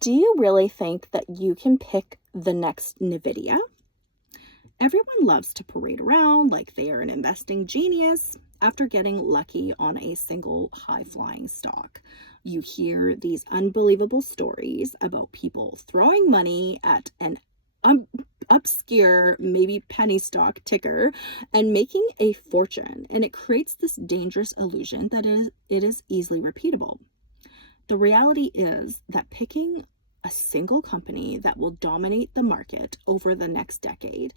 Do you really think that you can pick the next Nvidia? Everyone loves to parade around like they are an investing genius after getting lucky on a single high flying stock. You hear these unbelievable stories about people throwing money at an um, obscure, maybe penny stock ticker and making a fortune. And it creates this dangerous illusion that it is easily repeatable. The reality is that picking a single company that will dominate the market over the next decade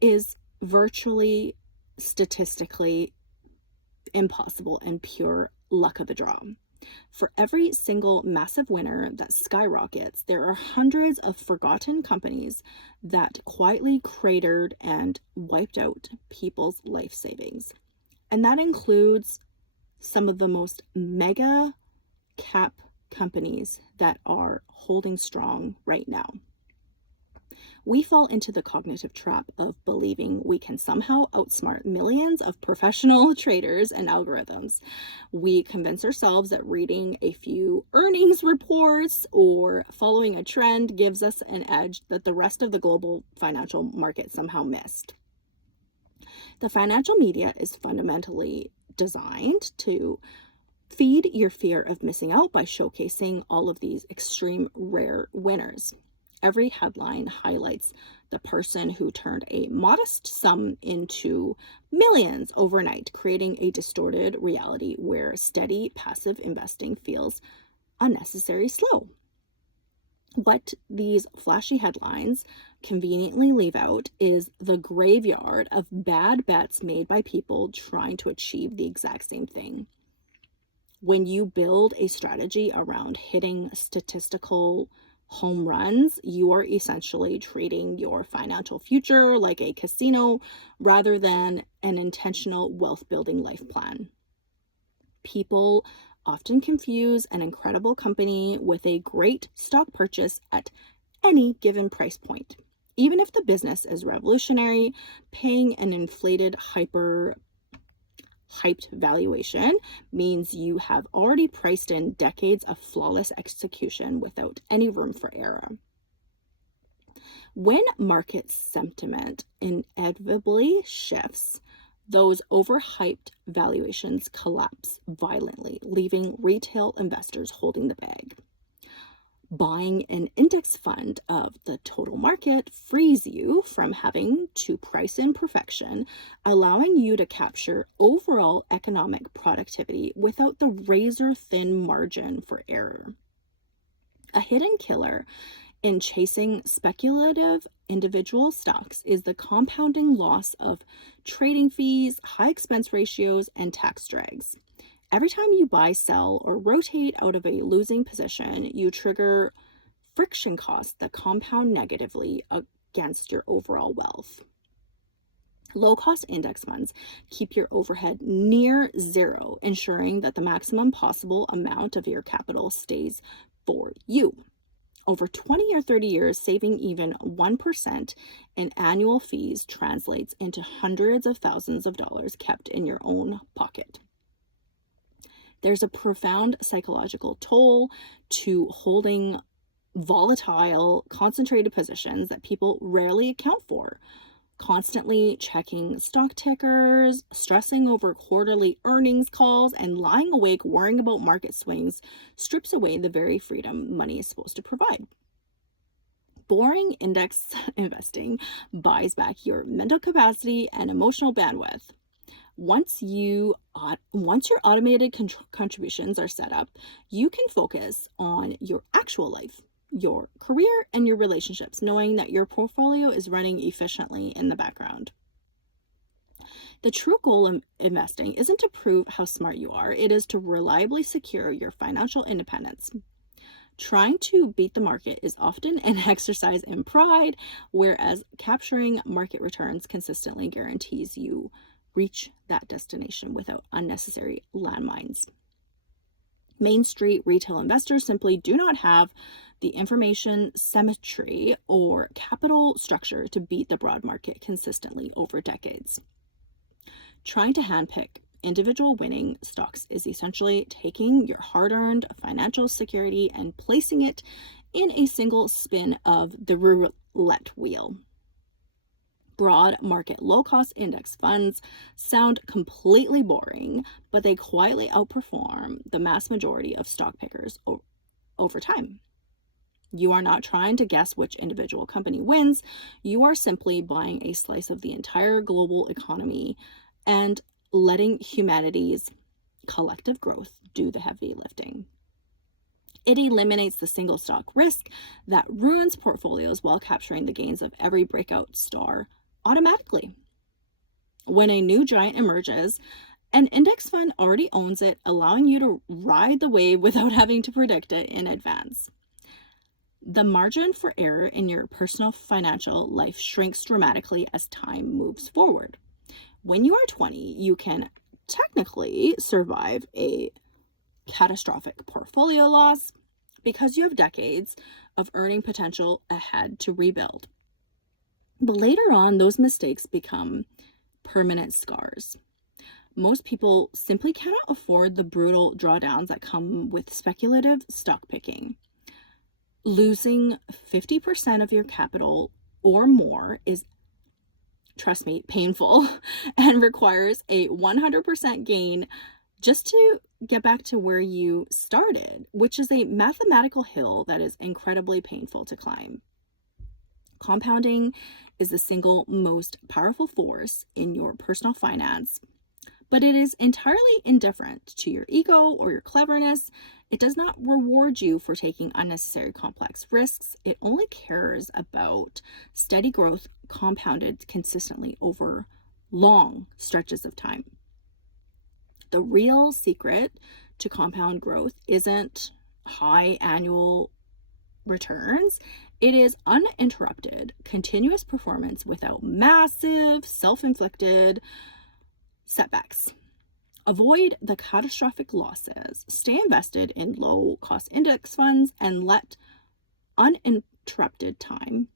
is virtually statistically impossible and pure luck of the draw. For every single massive winner that skyrockets, there are hundreds of forgotten companies that quietly cratered and wiped out people's life savings. And that includes some of the most mega cap companies that are holding strong right now. We fall into the cognitive trap of believing we can somehow outsmart millions of professional traders and algorithms. We convince ourselves that reading a few earnings reports or following a trend gives us an edge that the rest of the global financial market somehow missed. The financial media is fundamentally designed to feed your fear of missing out by showcasing all of these extreme rare winners. Every headline highlights the person who turned a modest sum into millions overnight, creating a distorted reality where steady passive investing feels unnecessarily slow. What these flashy headlines conveniently leave out is the graveyard of bad bets made by people trying to achieve the exact same thing. When you build a strategy around hitting statistical home runs, you are essentially treating your financial future like a casino rather than an intentional wealth building life plan. People often confuse an incredible company with a great stock purchase at any given price point. Even if the business is revolutionary, paying an inflated hyped valuation means you have already priced in decades of flawless execution without any room for error. When market sentiment inevitably shifts, those overhyped valuations collapse violently, leaving retail investors holding the bag. Buying an index fund of the total market frees you from having to price in perfection, allowing you to capture overall economic productivity without the razor-thin margin for error. A hidden killer in chasing speculative individual stocks is the compounding loss of trading fees, high expense ratios, and tax drags. Every time you buy, sell, or rotate out of a losing position, you trigger friction costs that compound negatively against your overall wealth. Low-cost index funds keep your overhead near zero, ensuring that the maximum possible amount of your capital stays for you. Over 20 or 30 years, saving even 1% in annual fees translates into hundreds of thousands of dollars kept in your own pocket. There's a profound psychological toll to holding volatile, concentrated positions that people rarely account for. Constantly checking stock tickers, stressing over quarterly earnings calls, and lying awake worrying about market swings strips away the very freedom money is supposed to provide. Boring index investing buys back your mental capacity and emotional bandwidth. Once your automated contributions are set up, you can focus on your actual life, your career, and your relationships, knowing that your portfolio is running efficiently in the background. The true goal of investing isn't to prove how smart you are, it is to reliably secure your financial independence. Trying to beat the market is often an exercise in pride, whereas capturing market returns consistently guarantees you reach that destination without unnecessary landmines. Main Street retail investors simply do not have the information symmetry or capital structure to beat the broad market consistently over decades. Trying to handpick individual winning stocks is essentially taking your hard-earned financial security and placing it in a single spin of the roulette wheel. Broad market low-cost index funds sound completely boring, but they quietly outperform the mass majority of stock pickers over time. You are not trying to guess which individual company wins. You are simply buying a slice of the entire global economy and letting humanity's collective growth do the heavy lifting. It eliminates the single stock risk that ruins portfolios while capturing the gains of every breakout star automatically. When a new giant emerges, an index fund already owns it, allowing you to ride the wave without having to predict it in advance. The margin for error in your personal financial life shrinks dramatically as time moves forward. When you are 20, you can technically survive a catastrophic portfolio loss because you have decades of earning potential ahead to rebuild. But later on, those mistakes become permanent scars. Most people simply cannot afford the brutal drawdowns that come with speculative stock picking. Losing 50% of your capital or more is, trust me, painful and requires a 100% gain just to get back to where you started, which is a mathematical hill that is incredibly painful to climb. Compounding is the single most powerful force in your personal finance, but it is entirely indifferent to your ego or your cleverness. It does not reward you for taking unnecessary complex risks. It only cares about steady growth compounded consistently over long stretches of time. The real secret to compound growth isn't high annual returns. It is uninterrupted, continuous performance without massive, self-inflicted setbacks. Avoid the catastrophic losses. Stay invested in low-cost index funds and let uninterrupted time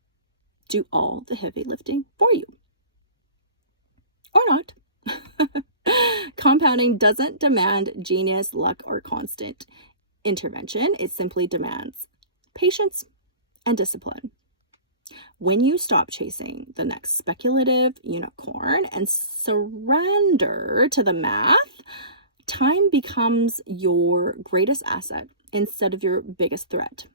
do all the heavy lifting for you. Or not. Compounding doesn't demand genius, luck, or constant intervention. It simply demands patience and discipline. When you stop chasing the next speculative unicorn and surrender to the math, time becomes your greatest asset instead of your biggest threat.